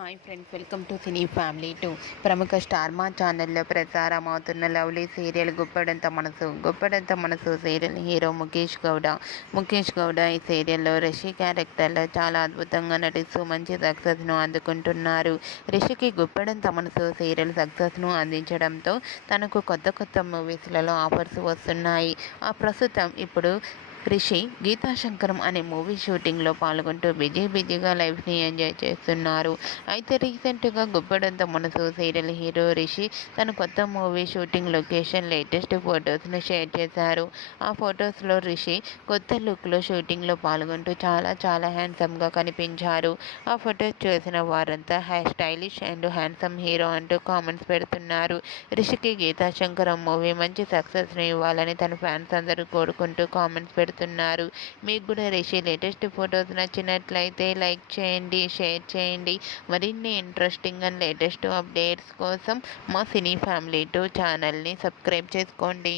Hi friends, welcome to cine family two. ప్రముఖ star మా ఛానల్లో ప్రసారం అవుతున్న లవ్లీ సీరియల్ గుప్పడంత మనసు సీరియల్ హీరో ముఖేష్ గౌడ ఈ సీరియల్లో రిషి క్యారెక్టర్లో చాలా అద్భుతంగా నటిస్తూ మంచి సక్సెస్ను అందుకుంటున్నారు. రిషికి గుప్పడంత మనసు సీరియల్ సక్సెస్ను అందించడంతో తనకు కొత్త మూవీస్లలో ఆఫర్స్ వస్తున్నాయి. ప్రస్తుతం ఇప్పుడు రిషి గీతా శంకరం అనే మూవీ షూటింగ్లో పాల్గొంటూ బిజీగా లైఫ్ని ఎంజాయ్ చేస్తున్నారు. అయితే రీసెంట్గా గుప్పడంత మనసు సీరియల్ హీరో రిషి తన కొత్త మూవీ షూటింగ్ లొకేషన్ లేటెస్ట్ ఫొటోస్ను షేర్ చేశారు. ఆ ఫొటోస్లో రిషి కొత్త లుక్లో షూటింగ్లో పాల్గొంటూ చాలా హ్యాండ్సమ్గా కనిపించారు. ఆ ఫొటోస్ చూసిన వారంతా స్టైలిష్ అండ్ హ్యాండ్సమ్ హీరో అంటూ కామెంట్స్ పెడుతున్నారు. రిషికి గీతా శంకరం మూవీ మంచి సక్సెస్ను ఇవ్వాలని తన ఫ్యాన్స్ అందరూ కోరుకుంటూ కామెంట్స్ పెడుతున్నారు. మీకు కూడా రిషి లేటెస్ట్ ఫొటోస్ నచ్చినట్లయితే లైక్ చేయండి, షేర్ చేయండి. మరిన్ని ఇంట్రెస్టింగ్ అండ్ లేటెస్ట్ అప్డేట్స్ కోసం మా సినీ ఫ్యామిలీ 2 ఛానల్ని సబ్స్క్రైబ్ చేసుకోండి.